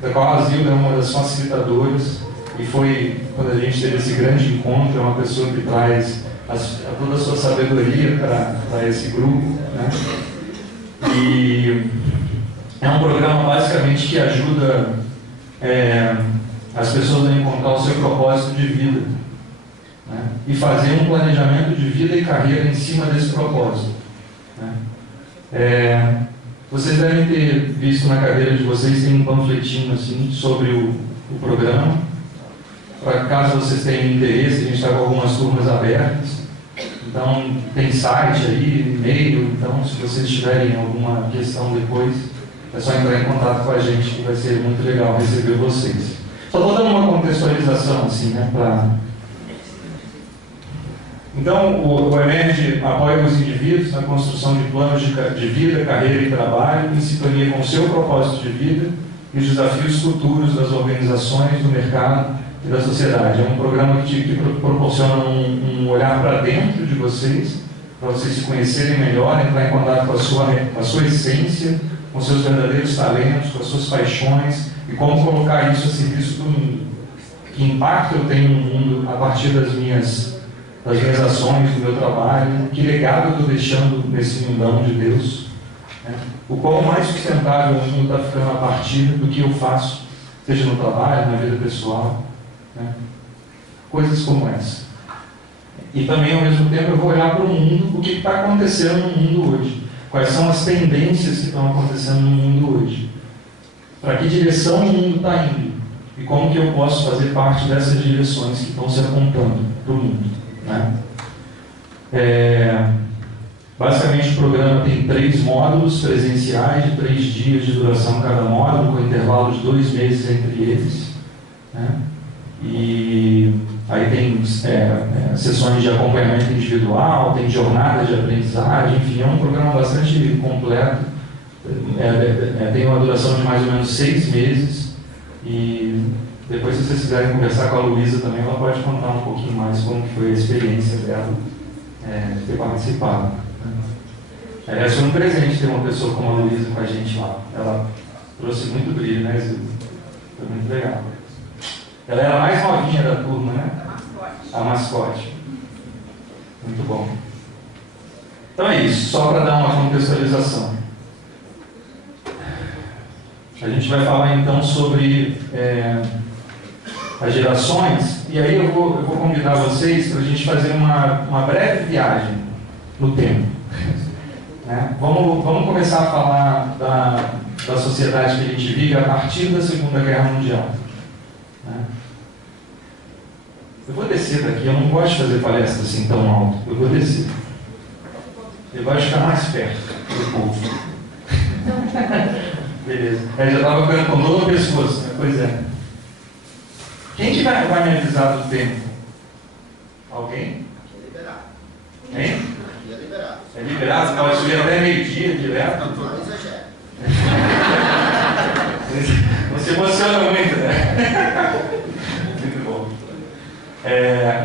da qual a Zilda é uma das facilitadoras, e foi quando a gente teve esse grande encontro. É uma pessoa que traz toda a sua sabedoria para esse grupo, né? E é um programa basicamente que ajuda as pessoas a encontrar o seu propósito de vida, né? E fazer um planejamento de vida e carreira em cima desse propósito, né? Vocês devem ter visto na cadeira de vocês, tem um panfletinho assim sobre o programa. Para caso vocês tenham interesse, a gente está com algumas turmas abertas. Então tem site aí, e-mail. Então, se vocês tiverem alguma questão depois, é só entrar em contato com a gente, que vai ser muito legal receber vocês. Só estou dando uma contextualização assim, né? Então, o Emerge apoia os indivíduos na construção de planos de vida, carreira e trabalho, em sintonia com o seu propósito de vida e os desafios futuros das organizações, do mercado e da sociedade. É um programa que proporciona um olhar para dentro de vocês, para vocês se conhecerem melhor, entrar em contato com a sua essência, com seus verdadeiros talentos, com as suas paixões, e como colocar isso a serviço do mundo. Que impacto eu tenho no mundo a partir das minhas ações, do meu trabalho, que legado eu estou deixando nesse mundão de Deus, né? O qual mais sustentável o mundo está ficando a partir do que eu faço, seja no trabalho, na vida pessoal, né? Coisas como essa. E também, ao mesmo tempo, eu vou olhar para o mundo, o que está acontecendo no mundo hoje, quais são as tendências que estão acontecendo no mundo hoje, para que direção o mundo está indo, e como que eu posso fazer parte dessas direções que estão se apontando para o mundo, né? Basicamente, o programa tem 3 módulos presenciais de 3 dias de duração cada módulo, com intervalo de 2 meses entre eles, né? E aí tem sessões de acompanhamento individual, tem jornadas de aprendizagem, enfim, é um programa bastante completo. Tem uma duração de mais ou menos 6 meses, e depois, se vocês quiserem conversar com a Luísa também, ela pode contar um pouquinho mais como que foi a experiência dela de ter participado. Aliás, foi um presente ter uma pessoa como a Luísa com a gente lá. Ela trouxe muito brilho, né, Zilda? Foi muito legal. Ela era a mais novinha da turma, né? A mascote. Muito bom. Então é isso, só para dar uma contextualização. A gente vai falar então sobre as gerações, e aí eu vou convidar vocês para a gente fazer uma breve viagem no tempo. Né? Vamos começar a falar da sociedade que a gente vive a partir da Segunda Guerra Mundial. Né? Eu vou descer daqui, eu não gosto de fazer palestra assim tão alto, eu vou descer. Eu gosto de ficar mais perto do povo. Beleza. Já estava ficando com dor no pescoço, né? Pois é. Quem que vai me avisar do tempo? Alguém? É liberado. Hein? É liberado. É liberado? Pode subir até meio-dia direto? Não exagera. Você emociona muito, né? Muito bom.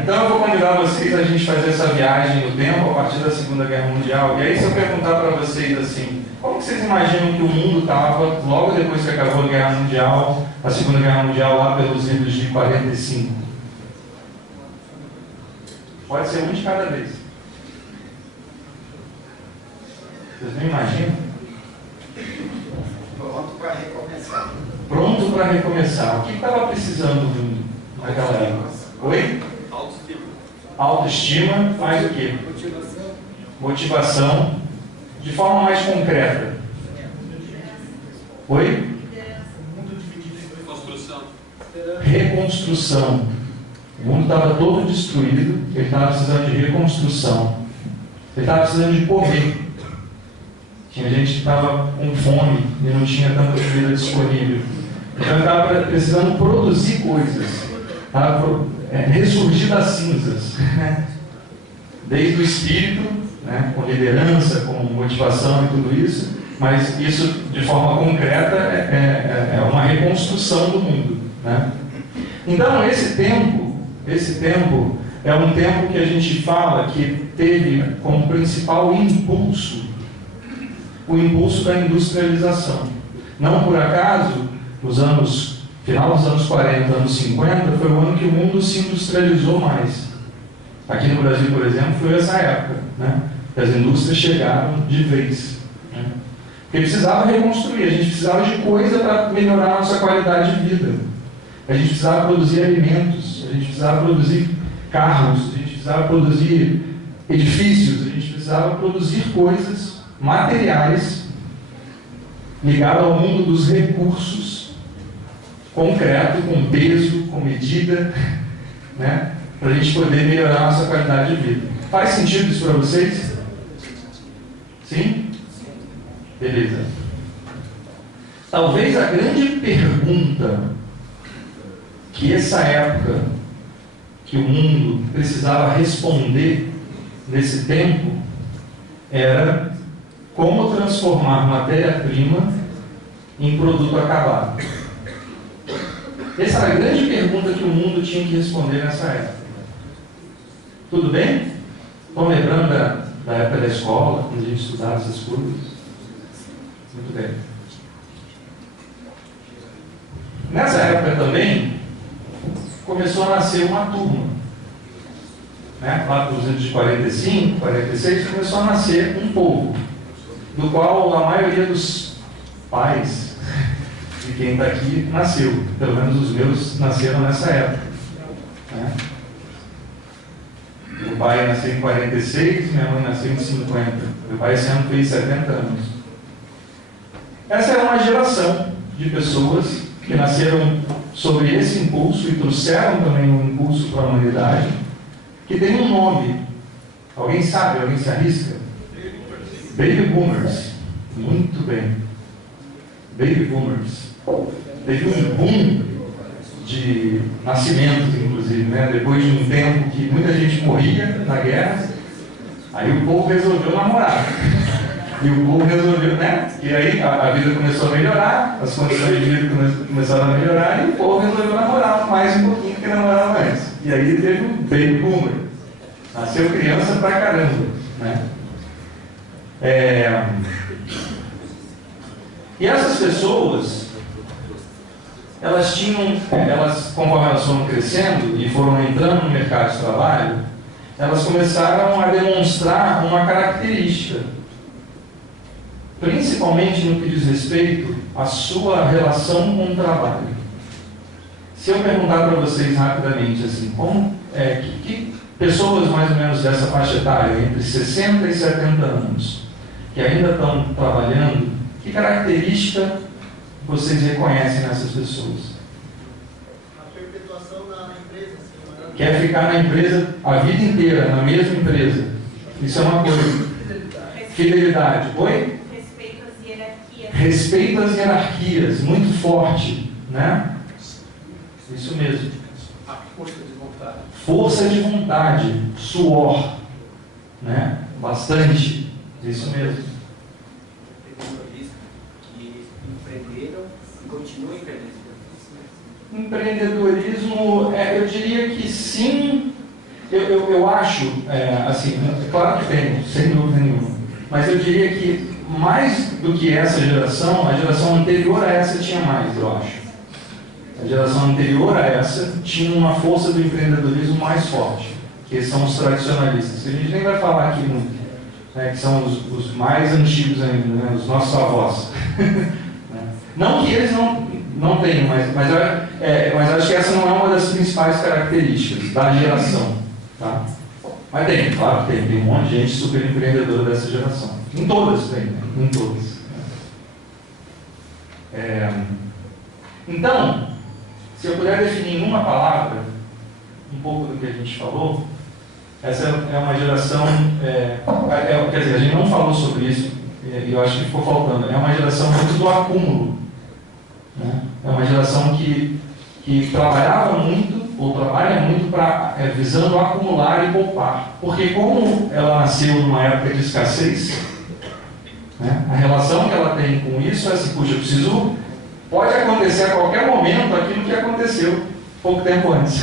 Então eu vou convidar vocês a gente fazer essa viagem no tempo a partir da Segunda Guerra Mundial. E aí, se eu perguntar para vocês assim, como que vocês imaginam que o mundo estava logo depois que acabou a Guerra Mundial, a Segunda Guerra Mundial, lá pelos idos de 45? Pode ser um de cada vez. Vocês não imaginam? Pronto para recomeçar. Pronto para recomeçar. O que estava precisando do mundo naquela época? Oi? Autoestima. Autoestima faz o quê? Motivação. Motivação de forma mais concreta. Oi? Construção. Reconstrução. O mundo estava todo destruído, ele estava precisando de reconstrução. Ele estava precisando de comer. Tinha gente que estava com fome e não tinha tanta comida disponível. Então ele estava precisando produzir coisas. Ressurgir das cinzas. Desde o espírito, né, com liderança, com motivação e tudo isso, mas isso de forma concreta é uma reconstrução do mundo. Né? Então esse tempo é um tempo que a gente fala que teve como principal impulso o impulso da industrialização. Não por acaso, final dos anos 40, anos 50, foi o ano que o mundo se industrializou mais. Aqui no Brasil, por exemplo, foi essa época, né? Que as indústrias chegaram de vez. Né? Porque precisava reconstruir, a gente precisava de coisa para melhorar a nossa qualidade de vida. A gente precisava produzir alimentos, a gente precisava produzir carros, a gente precisava produzir edifícios, a gente precisava produzir coisas materiais ligadas ao mundo dos recursos, concreto, com peso, com medida, né? Para a gente poder melhorar a nossa qualidade de vida. Faz sentido isso para vocês? Sim? Beleza. Talvez a grande pergunta que essa época, que o mundo precisava responder nesse tempo, era como transformar matéria-prima em produto acabado. Essa era a grande pergunta que o mundo tinha que responder nessa época. Tudo bem? Estão lembrando da época da escola, quando a gente estudava essas coisas? Muito bem. Nessa época também, começou a nascer uma turma. Né? Lá para os anos de 45, 46, começou a nascer um povo, do qual a maioria dos pais de quem está aqui nasceu. Pelo menos os meus nasceram nessa época. Né? Meu pai nasceu em 46, minha mãe nasceu em 50. Meu pai esse ano fez 70 anos. Essa é uma geração de pessoas que nasceram sob esse impulso e trouxeram também um impulso para a humanidade, que tem um nome. Alguém sabe? Alguém se arrisca? Baby Boomers. Muito bem. Baby Boomers. Teve um boom de nascimentos, inclusive, né? Depois de um tempo que muita gente morria na guerra, aí o povo resolveu namorar. E o povo resolveu, né? E aí a vida começou a melhorar, as condições de vida começaram a melhorar, e o povo resolveu namorar mais um pouquinho que namorava antes. E aí teve um baby boomer. Nasceu criança pra caramba, né? E essas pessoas, conforme elas foram crescendo e foram entrando no mercado de trabalho, elas começaram a demonstrar uma característica, principalmente no que diz respeito à sua relação com o trabalho. Se eu perguntar para vocês rapidamente, assim, que pessoas mais ou menos dessa faixa etária, entre 60 e 70 anos, que ainda estão trabalhando, que característica vocês reconhecem nessas pessoas? A perpetuação na empresa. Quer ficar na empresa a vida inteira, na mesma empresa. Isso é uma coisa. Fidelidade. Oi? Respeito às hierarquias. Respeito às hierarquias. Muito forte. Né? Isso mesmo. A força de vontade. Força de vontade. Suor. Né? Bastante. Isso mesmo. Empreendedorismo, eu diria que sim. Eu acho, assim, claro que tem, sem dúvida nenhuma, mas eu diria que mais do que essa geração, a geração anterior a essa tinha mais, eu acho. A geração anterior a essa tinha uma força do empreendedorismo mais forte, que são os tradicionalistas, que a gente nem vai falar aqui muito, né, que são os mais antigos ainda, né, os nossos avós. Não que eles não tenham, mas acho que essa não é uma das principais características da geração. Tá? Mas tem, claro que tem um monte de gente super empreendedora dessa geração. Em todas tem, né? Em todas. Então, se eu puder definir em uma palavra um pouco do que a gente falou, essa é uma geração, quer dizer, a gente não falou sobre isso, e eu acho que ficou faltando, é uma geração muito do acúmulo. Né? É uma geração que trabalhava muito, ou trabalha muito, visando acumular e poupar. Porque como ela nasceu numa época de escassez, né, a relação que ela tem com isso é assim, puxa, eu preciso... Pode acontecer a qualquer momento aquilo que aconteceu pouco tempo antes.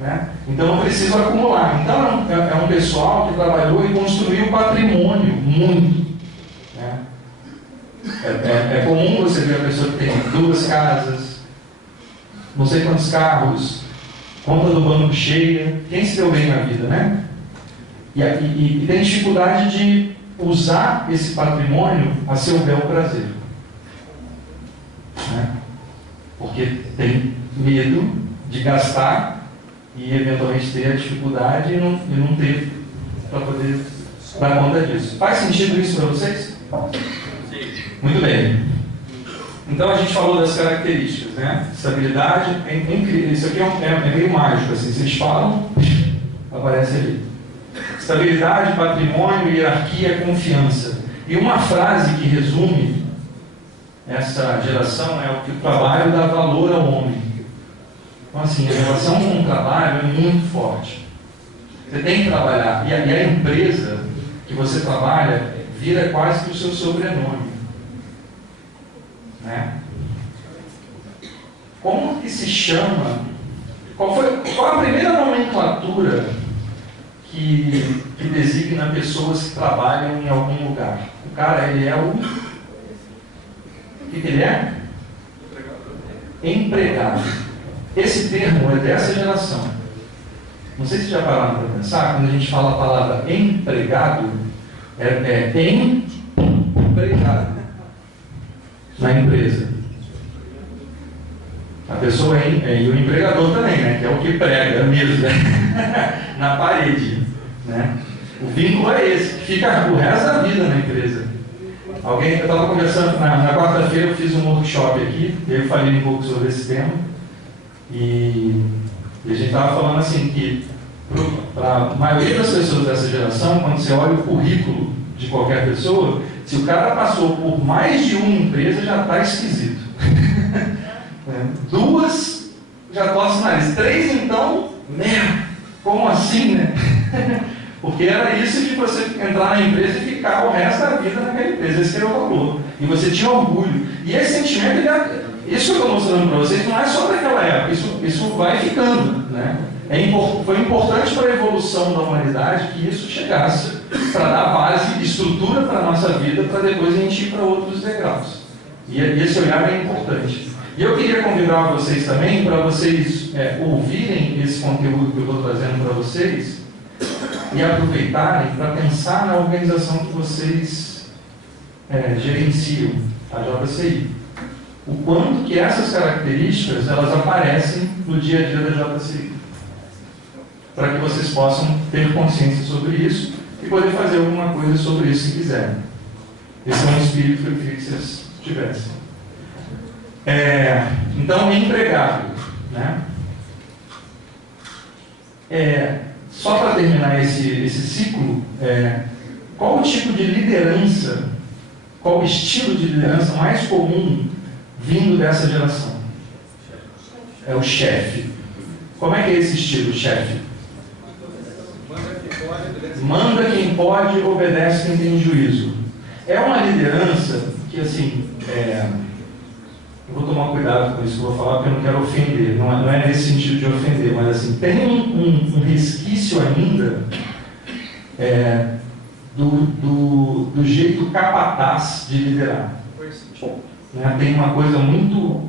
Né? Então eu preciso acumular. Então é um pessoal que trabalhou e construiu patrimônio muito. Né? É comum você ver a pessoa que tem 2 casas, não sei quantos carros, conta do banco cheia. Quem se deu bem na vida, né? E tem dificuldade de usar esse patrimônio a seu bel prazer, né? Porque tem medo de gastar e eventualmente ter a dificuldade e não ter para poder dar conta disso. Faz sentido isso para vocês? Sim. Muito bem. Então a gente falou das características, né? Estabilidade, isso aqui é meio mágico, assim, vocês falam, aparece ali. Estabilidade, patrimônio, hierarquia, confiança. E uma frase que resume essa geração é o que o trabalho dá valor ao homem. Então assim, a relação com o trabalho é muito forte. Você tem que trabalhar. E a empresa que você trabalha vira quase que o seu sobrenome, né? Como que se chama? Qual a primeira nomenclatura que designa pessoas que trabalham em algum lugar? O cara, ele é o que ele é? Empregado. Esse termo é dessa geração. Não sei se já pararam para pensar, quando a gente fala a palavra empregado, é empregado na empresa. A pessoa e o empregador também, né? Que é o que prega mesmo, né? Na parede, né? O vínculo é esse, que fica o resto da vida na empresa. Eu estava conversando, na quarta-feira eu fiz um workshop aqui, e eu falei um pouco sobre esse tema, e a gente estava falando assim que para a maioria das pessoas dessa geração, quando você olha o currículo de qualquer pessoa, se o cara passou por mais de uma empresa, já está esquisito. 2, já torce o nariz. 3, então, como assim, né? Porque era isso de você entrar na empresa e ficar o resto da vida naquela empresa. Esse era o valor. E você tinha orgulho. E esse sentimento, isso que eu estou mostrando para vocês, não é só daquela época. Isso vai ficando, né? Foi importante para a evolução da humanidade que isso chegasse para dar base, estrutura para a nossa vida, para depois a gente ir para outros degraus. E esse olhar é importante. E eu queria convidar vocês também para vocês ouvirem esse conteúdo que eu estou trazendo para vocês e aproveitarem para pensar na organização que vocês gerenciam, a JCI. O quanto que essas características elas aparecem no dia a dia da JCI. Para que vocês possam ter consciência sobre isso e poder fazer alguma coisa sobre isso se quiserem. Esse é um espírito que eu queria que vocês tivessem. Então, empregado, né? Só para terminar esse ciclo, qual o tipo de liderança, qual o estilo de liderança mais comum vindo dessa geração? É o chefe. Como é que é esse estilo, chefe? Manda quem pode, obedece quem tem juízo. É uma liderança que, assim, eu vou tomar cuidado com isso que eu vou falar, porque eu não quero ofender. Não é nesse sentido de ofender, mas assim, tem um resquício ainda do jeito capataz de liderar. Né? Tem uma coisa muito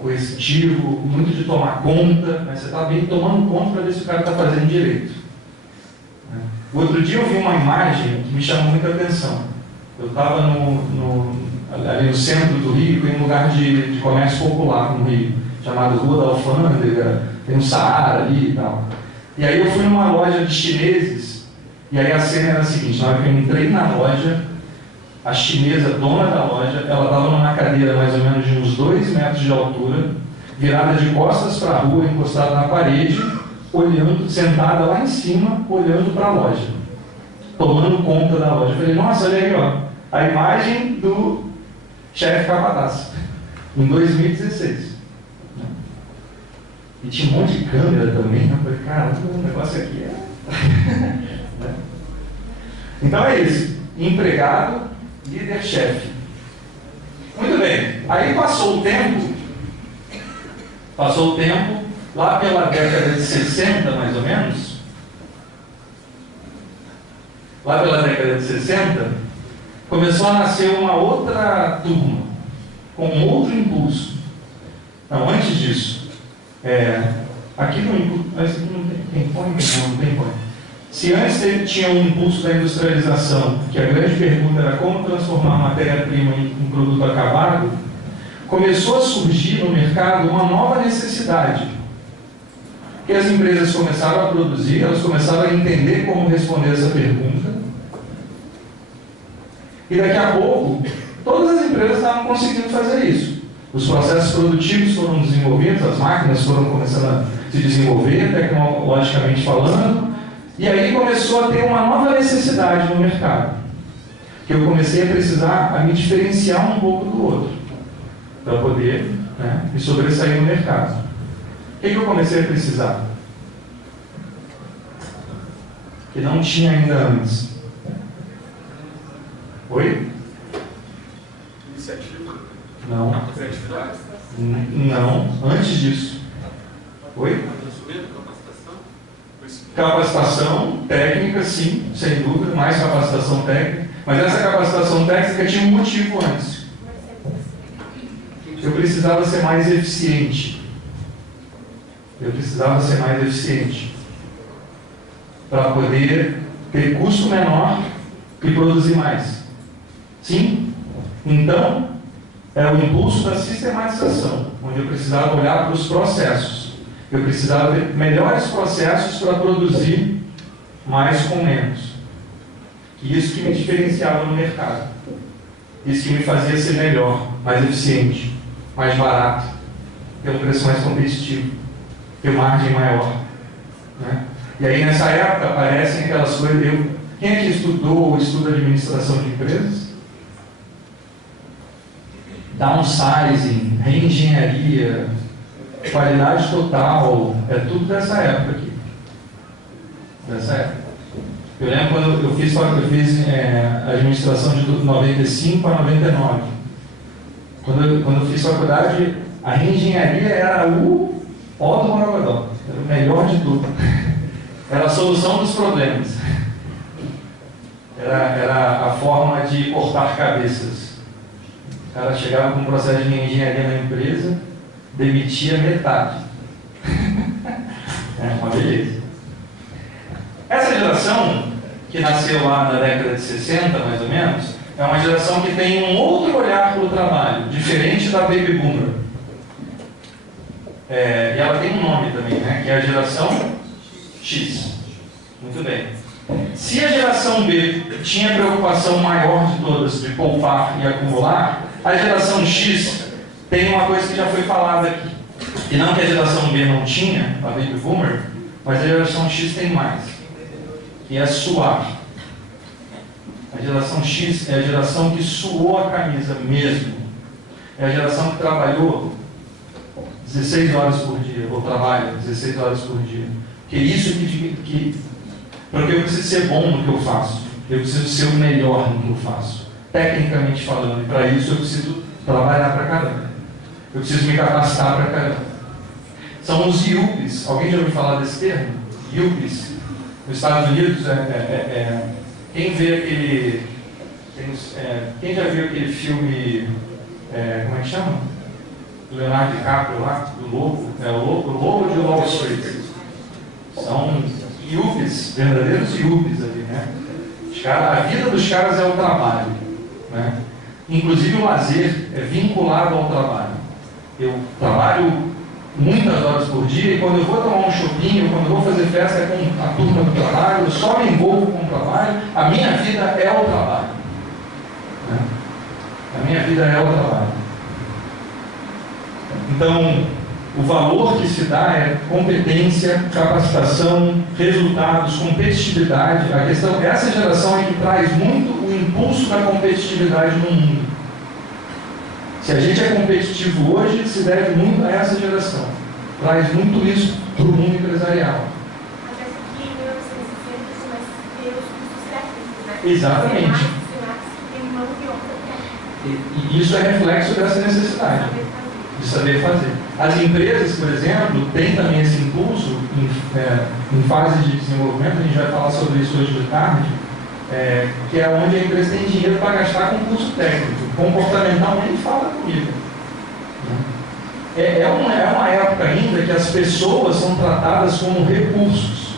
coercitivo, muito de tomar conta, mas você está bem tomando conta para ver se o cara está fazendo direito. Né? O outro dia eu vi uma imagem que me chamou muita atenção. Eu estava ali no centro do Rio, tem um lugar de comércio popular no Rio, chamado Rua da Alfândega, tem um Saara ali e tal. E aí eu fui numa loja de chineses, e aí a cena era a seguinte: na hora que eu entrei na loja, a chinesa, dona da loja, ela estava numa cadeira mais ou menos de uns 2 metros de altura, virada de costas para a rua, encostada na parede, olhando, sentada lá em cima, olhando para a loja, tomando conta da loja. Eu falei, nossa, olha aí, ó, a imagem do chefe capataz, em 2016. E tinha um monte de câmera também. Eu falei, cara, o negócio aqui Então é isso. Empregado, líder-chefe. Muito bem. Aí passou o tempo, lá pela década de 60, mais ou menos, começou a nascer uma outra turma, com outro impulso. Não, antes disso, aqui não tem põe? Não tem põe. Se antes tinha um impulso da industrialização, que a grande pergunta era como transformar a matéria-prima em um produto acabado, começou a surgir no mercado uma nova necessidade. Que as empresas começaram a produzir, elas começaram a entender como responder essa pergunta. E daqui a pouco, todas as empresas estavam conseguindo fazer isso. Os processos produtivos foram desenvolvidos, as máquinas foram começando a se desenvolver, tecnologicamente falando, e aí começou a ter uma nova necessidade no mercado. Que eu comecei a precisar a me diferenciar um pouco do outro, para poder me sobressair no mercado. O que eu comecei a precisar? Que não tinha ainda antes. Oi? Iniciativa? Não. Criatividade? Não, antes disso. Oi? Capacitação técnica, sim, sem dúvida, mais capacitação técnica. Mas essa capacitação técnica tinha um motivo antes. Eu precisava ser mais eficiente. Para poder ter custo menor e produzir mais. Sim? Então, é o impulso da sistematização, onde eu precisava olhar para os processos. Eu precisava ter melhores processos para produzir mais com menos. E isso que me diferenciava no mercado. Isso que me fazia ser melhor, mais eficiente, mais barato, ter um preço mais competitivo, ter margem maior. Né? E aí nessa época aparecem aquelas coisas. Quem é que estudou ou estuda administração de empresas? Downsizing, reengenharia, qualidade total, é tudo dessa época aqui. Dessa época. Eu lembro quando eu fiz administração de 95 a 99. Quando eu fiz faculdade, a reengenharia era o ó do Morogodó. Era o melhor de tudo. Era a solução dos problemas. Era a forma de cortar cabeças. O cara chegava com um processo de engenharia na empresa, demitia metade. Uma beleza. Essa geração, que nasceu lá na década de 60, mais ou menos, é uma geração que tem um outro olhar para o trabalho, diferente da Baby Boomer. E ela tem um nome também, né, que é a geração X. Muito bem. Se a geração B tinha a preocupação maior de todas de poupar e acumular, a geração X tem uma coisa que já foi falada aqui. E não que a geração B não tinha, a Baby Boomer, mas a geração X tem mais. Que é suar. A geração X é a geração que suou a camisa mesmo. É a geração que trabalhou 16 horas por dia, ou trabalha 16 horas por dia. Que é isso porque eu preciso ser bom no que eu faço. Eu preciso ser o melhor no que eu faço. Tecnicamente falando. E para isso eu preciso trabalhar para caramba. Eu preciso me capacitar para caramba. São os yuppies. Alguém já ouviu falar desse termo? Yuppies. Nos Estados Unidos, quem vê aquele... quem já viu aquele filme... como é que chama? Do Leonardo DiCaprio lá, do Lobo. O Lobo de Wall Street. São yuppies, verdadeiros yuppies ali, né? A vida dos caras é o trabalho, né? Inclusive o lazer é vinculado ao trabalho. Eu trabalho muitas horas por dia e quando eu vou tomar um chopinho, quando eu vou fazer festa com a turma do trabalho, eu só me envolvo com o trabalho, a minha vida é o trabalho. Né? A minha vida é o trabalho. Então, o valor que se dá é competência, capacitação, resultados, competitividade. A questão, essa geração é que traz muito o impulso da competitividade no mundo. Se a gente é competitivo hoje, se deve muito a essa geração. Traz muito isso para o mundo empresarial. Até que em 1960 começa a ter os cursos técnicos, né? Exatamente. Tem mão de obra. E isso é reflexo dessa necessidade de saber fazer. As empresas, por exemplo, têm também esse impulso em fase de desenvolvimento, a gente vai falar sobre isso hoje de tarde, que é onde a empresa tem dinheiro para gastar com curso técnico. Comportamental nem fala comigo. É uma época ainda que as pessoas são tratadas como recursos.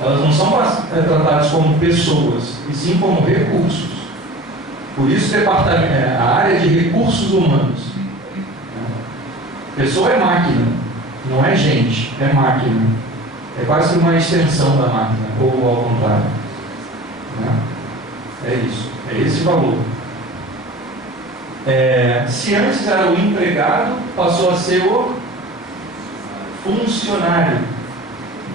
Elas não são tratadas como pessoas, e sim como recursos. Por isso a área de recursos humanos. Pessoa é máquina, não é gente, é máquina. É quase uma extensão da máquina, ou ao contrário. É isso, é esse valor. Se antes era o empregado, passou a ser o funcionário,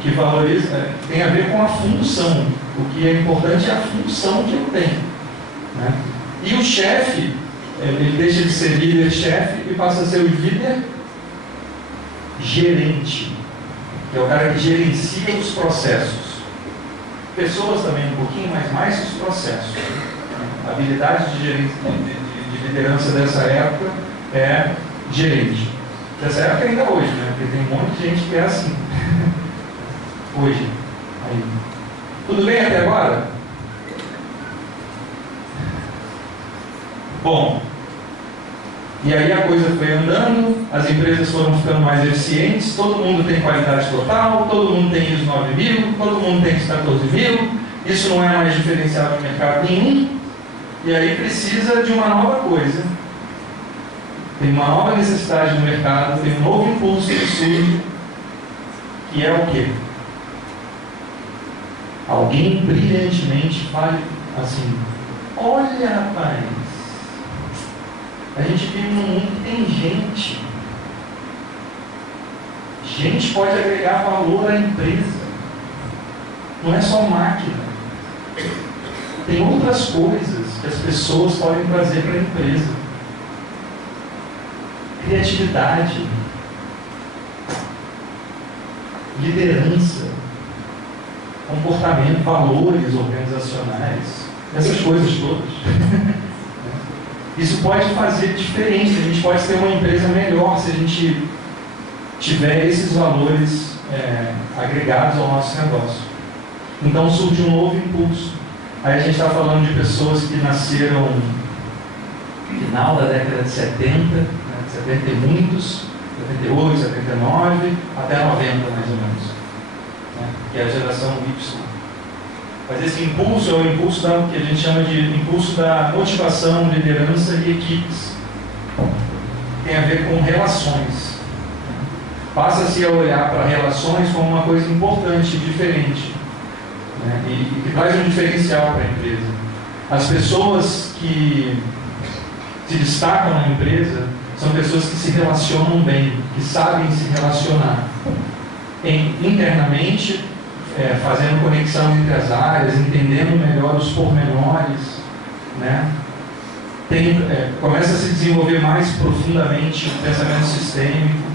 que valoriza, tem a ver com a função. O que é importante é a função que ele tem. E o chefe, ele deixa de ser líder-chefe e passa a ser o líder-gerente, que é o cara que gerencia os processos. Pessoas também um pouquinho, mas mais os processos. A habilidade de liderança dessa época é gerente. Dessa época ainda hoje, porque tem um monte de gente que é assim. Hoje. Aí. Tudo bem até agora? Bom, e aí a coisa foi andando, as empresas foram ficando mais eficientes, todo mundo tem qualidade total, todo mundo tem ISO 9000, todo mundo tem ISO 14000, isso não é mais diferenciado no mercado nenhum, e aí precisa de uma nova coisa. Tem uma nova necessidade no mercado, tem um novo impulso que surge, que é o quê? Alguém brilhantemente fale assim: olha, rapaz, a gente vive num mundo que tem gente. Gente pode agregar valor à empresa. Não é só máquina. Tem outras coisas que as pessoas podem trazer para a empresa. Criatividade, liderança, comportamento, valores organizacionais, essas coisas todas. Isso pode fazer diferença, a gente pode ter uma empresa melhor se a gente tiver esses valores agregados ao nosso negócio. Então surge um novo impulso. Aí a gente está falando de pessoas que nasceram no final da década de 70, 70 e muitos, 78, 79, até 90 mais ou menos, que é a geração Y. Mas esse impulso é o impulso que a gente chama de impulso da motivação, liderança e equipes. Tem a ver com relações. Passa-se a olhar para relações como uma coisa importante, diferente, e que traz um diferencial para a empresa. As pessoas que se destacam na empresa são pessoas que se relacionam bem, que sabem se relacionar internamente, fazendo conexão entre as áreas, entendendo melhor os pormenores, começa a se desenvolver mais profundamente o pensamento sistêmico,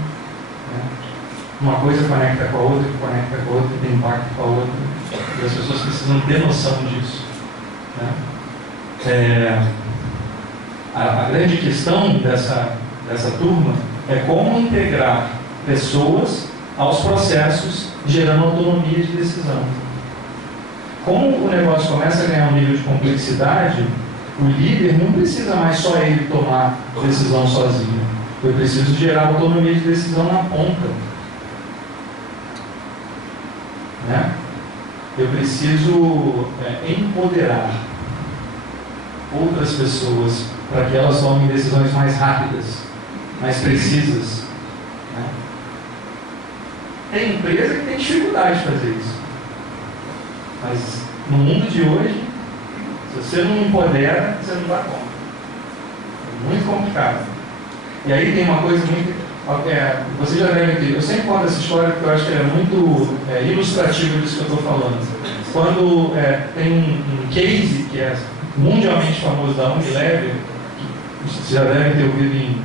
uma coisa conecta com a outra, que conecta com a outra, que tem impacto com a outra, e as pessoas precisam ter noção disso. A grande questão dessa turma é como integrar pessoas aos processos, gerando autonomia de decisão. Como o negócio começa a ganhar um nível de complexidade, o líder não precisa mais só ele tomar decisão sozinho. Eu preciso gerar autonomia de decisão na ponta. Eu preciso empoderar outras pessoas para que elas tomem decisões mais rápidas, mais precisas. Tem empresa que tem dificuldade de fazer isso. Mas no mundo de hoje, se você não empodera, você não dá conta. É muito complicado. E aí tem uma coisa muito... você já deve ter... Eu sempre conto essa história porque eu acho que ela é muito ilustrativa disso que eu estou falando. Quando tem um case que é mundialmente famoso da Unilever, que você já deve ter ouvido em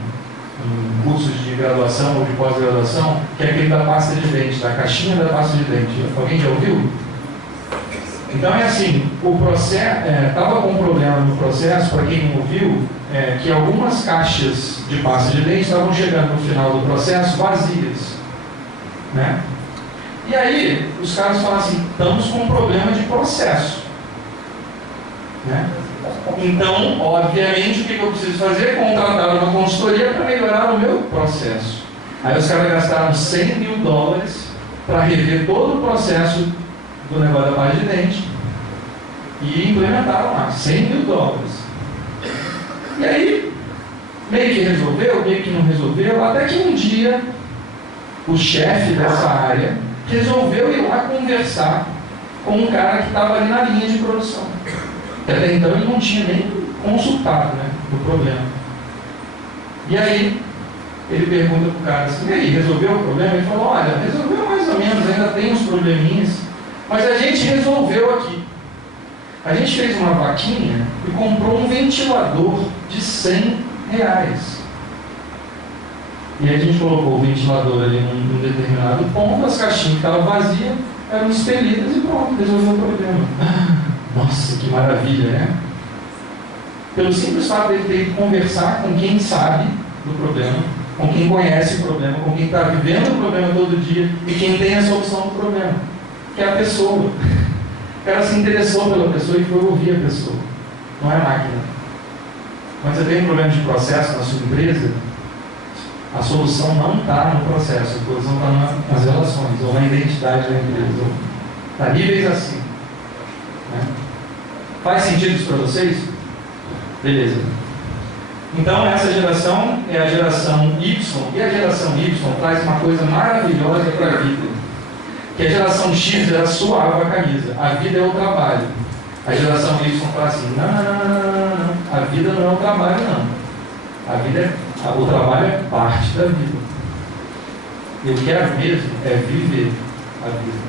cursos de graduação ou de pós-graduação, que é aquele da pasta de dente, da caixinha da pasta de dente. Alguém já ouviu? Então é assim, o processo, estava com um problema no processo, para quem não ouviu, que algumas caixas de pasta de dente estavam chegando no final do processo vazias. E aí, os caras falam assim, estamos com um problema de processo. né? Então, obviamente, o que eu preciso fazer? Contratar uma consultoria para melhorar o meu processo. Aí os caras gastaram $100.000 para rever todo o processo do negócio da pasta de dente e implementaram lá, $100.000. E aí, meio que resolveu, meio que não resolveu, até que um dia o chefe dessa área resolveu ir lá conversar com um cara que estava ali na linha de produção. Até então ele não tinha nem consultado, né, o problema. E aí, ele pergunta para o cara assim, e aí, resolveu o problema? Ele falou, olha, resolveu mais ou menos, ainda tem uns probleminhas, mas a gente resolveu aqui. A gente fez uma vaquinha e comprou um ventilador de R$100. E aí a gente colocou o ventilador ali num determinado ponto, as caixinhas que estavam vazias eram expelidas e pronto, resolveu o problema. Nossa, que maravilha, né? Pelo simples fato de ele ter que conversar com quem sabe do problema, com quem conhece o problema, com quem está vivendo o problema todo dia e quem tem a solução do problema, que é a pessoa. O cara se interessou pela pessoa e foi ouvir a pessoa, não é a máquina. Quando você tem um problema de processo na sua empresa, a solução não está no processo, a solução está nas relações, ou na identidade da empresa, ou está níveis assim. Né? Faz sentido isso para vocês? Beleza. Então essa geração é a geração Y, e a geração Y traz uma coisa maravilhosa para a vida. Que a geração X era suava a camisa, a vida é o trabalho. A geração Y fala assim, não, a vida não é o trabalho não. A vida o trabalho é parte da vida. Eu quero mesmo é viver a vida.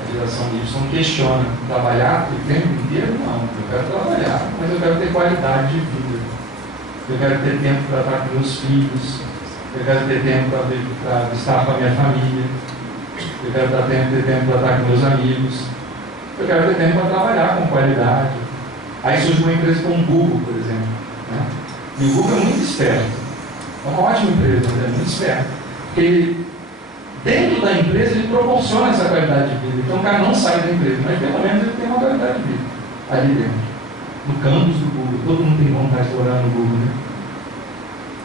A geração Y questiona, trabalhar o tempo inteiro? Não, eu quero trabalhar, mas eu quero ter qualidade de vida. Eu quero ter tempo para estar com meus filhos, eu quero ter tempo para estar com a minha família, eu quero ter tempo para estar com meus amigos, eu quero ter tempo para trabalhar com qualidade. Aí surge uma empresa como o Google, por exemplo. Né? E o Google é muito esperto, é uma ótima empresa, mas é muito esperto, porque ele, dentro da empresa, ele proporciona essa qualidade de vida. Então o cara não sai da empresa, mas pelo menos ele tem uma qualidade de vida ali dentro, no campus do Google. Todo mundo tem vontade de morar no Google, né?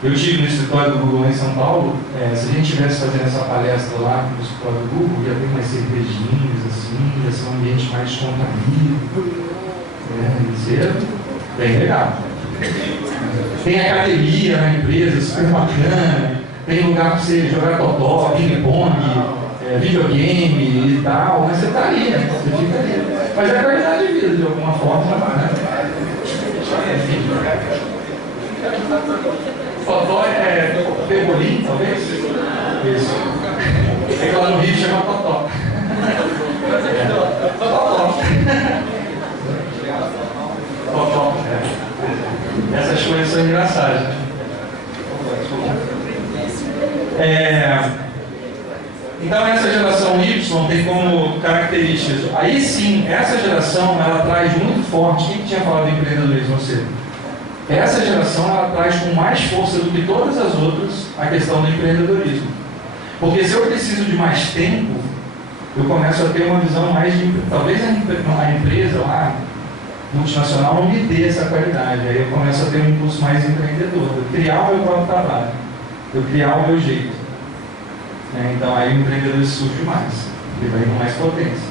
Eu estive no escritório do Google em São Paulo. Se a gente estivesse fazendo essa palestra lá no escritório do Google, ia ter umas cervejinhas assim, ia ser um ambiente mais descontraído. Isso é bem legal. Tem academia na empresa, super bacana. Tem lugar para você jogar totó, ping-pong, videogame e tal. Mas você está ali, né? Você fica ali. Mas é a qualidade de vida, de alguma forma. Né? Enfim. Totó é pebolim, talvez? Isso. É que lá no Rio chama totó. Totó. Totó. Essas coisas são engraçadas. Então essa geração Y tem como características. Aí sim, essa geração ela traz muito forte. Quem tinha falado de empreendedorismo você? Essa geração ela traz com mais força do que todas as outras a questão do empreendedorismo. Porque se eu preciso de mais tempo, eu começo a ter uma visão mais de... Talvez a empresa lá, multinacional, não me dê essa qualidade. Aí eu começo a ter um impulso mais empreendedor. Eu criar o meu próprio trabalho. Eu criar o meu jeito. Então aí o empreendedor surge mais. Ele vai com mais potência.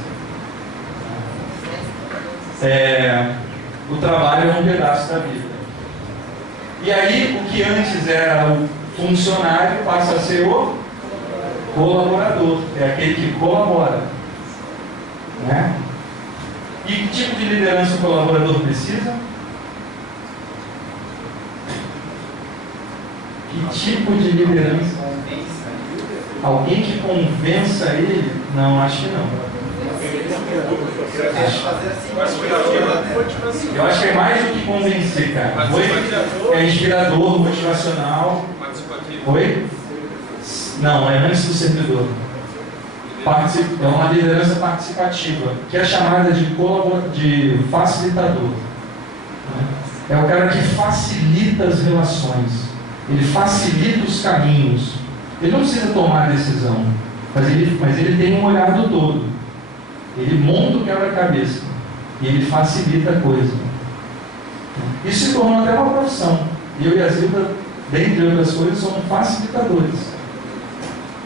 O trabalho é um pedaço da vida. E aí, o que antes era o funcionário passa a ser o colaborador. É aquele que colabora. Né? E que tipo de liderança o colaborador precisa? Que tipo de liderança? Alguém que convença ele? Não, acho que não. Eu acho que é mais do que convencer, cara. É inspirador, motivacional. Oi? Não, é antes do servidor. É uma liderança participativa, que é chamada de facilitador. É o cara que facilita as relações. Ele facilita os caminhos. Ele não precisa tomar a decisão, mas ele tem um olhar do todo. Ele monta o quebra-cabeça. E ele facilita a coisa. Isso se tornou até uma profissão. E eu e a Zilda, dentre outras coisas, somos facilitadores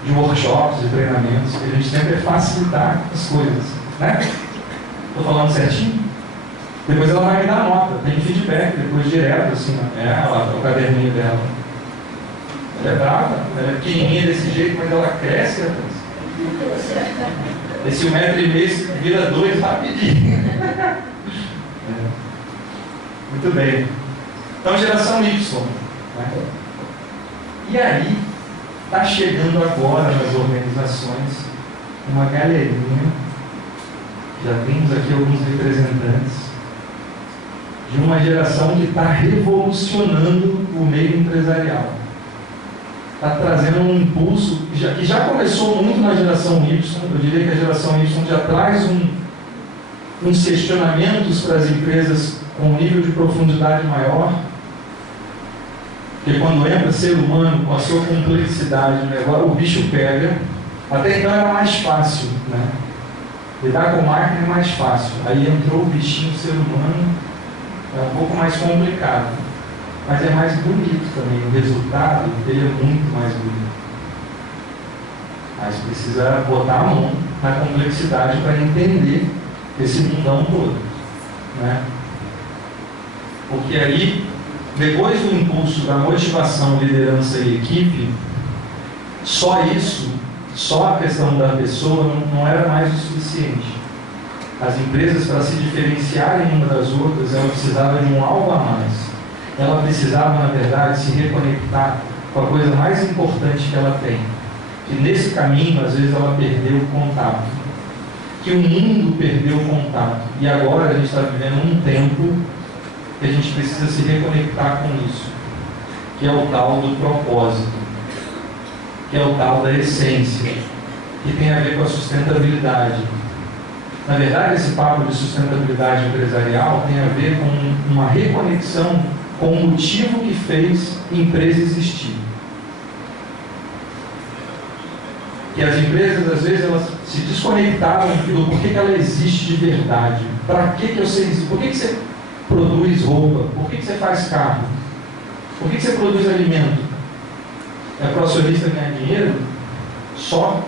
de workshops, de treinamentos. A gente sempre é facilitar as coisas, né? Estou falando certinho? Depois ela vai me dar nota, tem feedback, depois direto, assim, o caderninho dela. Ela é brava, ela é pequenininha desse jeito, mas ela cresce, rapaz. Esse 1,5 m vira 2 rapidinho. Muito bem. Então, geração Y. Né? E aí, está chegando agora nas organizações uma galerinha, já temos aqui alguns representantes, de uma geração que está revolucionando o meio empresarial. Está trazendo um impulso que já começou muito na geração Y. Eu diria que a geração Y já traz uns questionamentos para as empresas com um nível de profundidade maior. Porque quando entra ser humano com a sua complexidade, né, agora o bicho pega. Até então era mais fácil, né? Lidar com marketing é mais fácil. Aí entrou o bichinho ser humano, é um pouco mais complicado. Mas é mais bonito também. O resultado dele é muito mais bonito. Mas precisa botar a mão na complexidade para entender esse mundão todo, né? Porque aí, depois do impulso da motivação, liderança e equipe, só isso, só a questão da pessoa não era mais o suficiente. As empresas, para se diferenciarem uma das outras, elas precisavam de um algo a mais. Ela precisava, na verdade, se reconectar com a coisa mais importante que ela tem. E nesse caminho, às vezes, ela perdeu o contato. Que o mundo perdeu o contato. E agora a gente está vivendo um tempo que a gente precisa se reconectar com isso. Que é o tal do propósito. Que é o tal da essência. Que tem a ver com a sustentabilidade. Na verdade, esse papo de sustentabilidade empresarial tem a ver com uma reconexão com o motivo que fez a empresa existir. E as empresas, às vezes, elas se desconectaram do porquê que ela existe de verdade. Para que eu sei isso? Por que você produz roupa? Por que você faz carro? Por que você produz alimento? É para o acionista ganhar dinheiro? Só?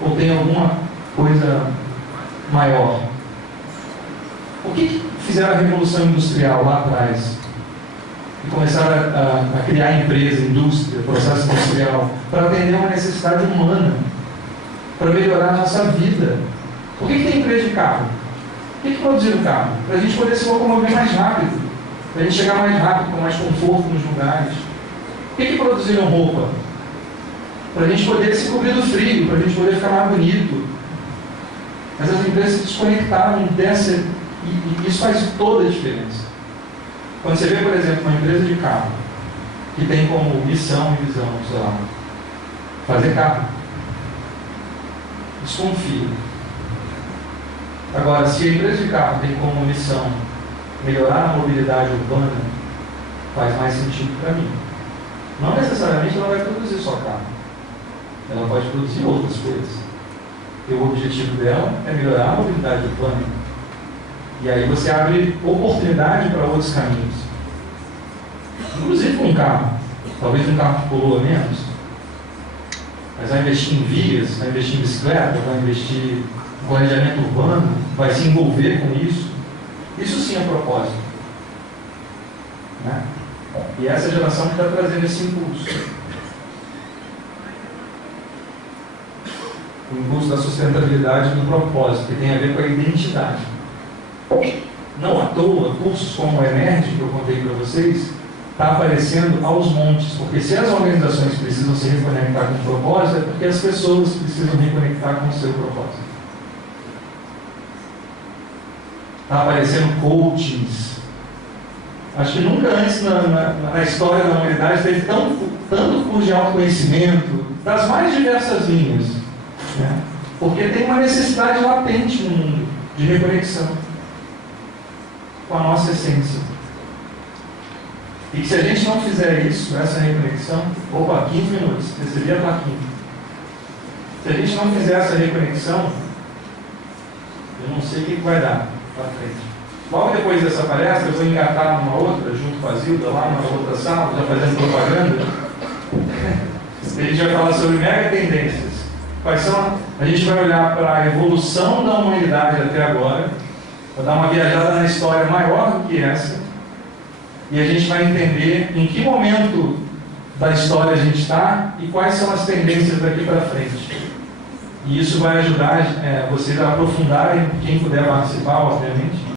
Ou tem alguma coisa maior? Por que fizeram a Revolução Industrial lá atrás? E começaram a criar empresa, indústria, processo industrial, para atender uma necessidade humana, para melhorar a nossa vida. Por que tem empresa de carro? Por que produziram carro? Para a gente poder se locomover mais rápido, para a gente chegar mais rápido, com mais conforto nos lugares. Por que produziram roupa? Para a gente poder se cobrir do frio, para a gente poder ficar mais bonito. Mas as empresas se desconectaram dessa, e isso faz toda a diferença. Quando você vê, por exemplo, uma empresa de carro, que tem como missão e visão, sei lá, fazer carro, desconfia. Agora, se a empresa de carro tem como missão melhorar a mobilidade urbana, faz mais sentido para mim. Não necessariamente ela vai produzir só carro. Ela pode produzir outras coisas. E o objetivo dela é melhorar a mobilidade urbana. E aí você abre oportunidade para outros caminhos. Inclusive com um carro. Talvez um carro que polua menos. Mas vai investir em vias, vai investir em bicicleta, vai investir em planejamento urbano, vai se envolver com isso. Isso sim é propósito. Né? E essa geração que está trazendo esse impulso. O impulso da sustentabilidade do propósito, que tem a ver com a identidade. Não à toa, cursos como o Emerge, que eu contei para vocês, está aparecendo aos montes, porque se as organizações precisam se reconectar com o propósito, é porque as pessoas precisam reconectar com o seu propósito. Está aparecendo coachings. Acho que nunca antes na história da humanidade teve tanto curso de autoconhecimento, das mais diversas linhas. Né? Porque tem uma necessidade latente no mundo de reconexão com a nossa essência. E que se a gente não fizer isso, essa reconexão, 15 minutos, recebi a plaquinha. Se a gente não fizer essa reconexão, Eu não sei o que vai dar para frente. Logo depois dessa palestra, eu vou engatar numa outra, junto com a Zilda, lá numa outra sala, já fazendo propaganda. A gente vai falar sobre mega tendências. Quais são? A gente vai olhar para a evolução da humanidade até agora, vai dar uma viajada na história maior do que essa, e a gente vai entender em que momento da história a gente está e quais são as tendências daqui para frente. E isso vai ajudar vocês a aprofundarem, quem puder participar, obviamente.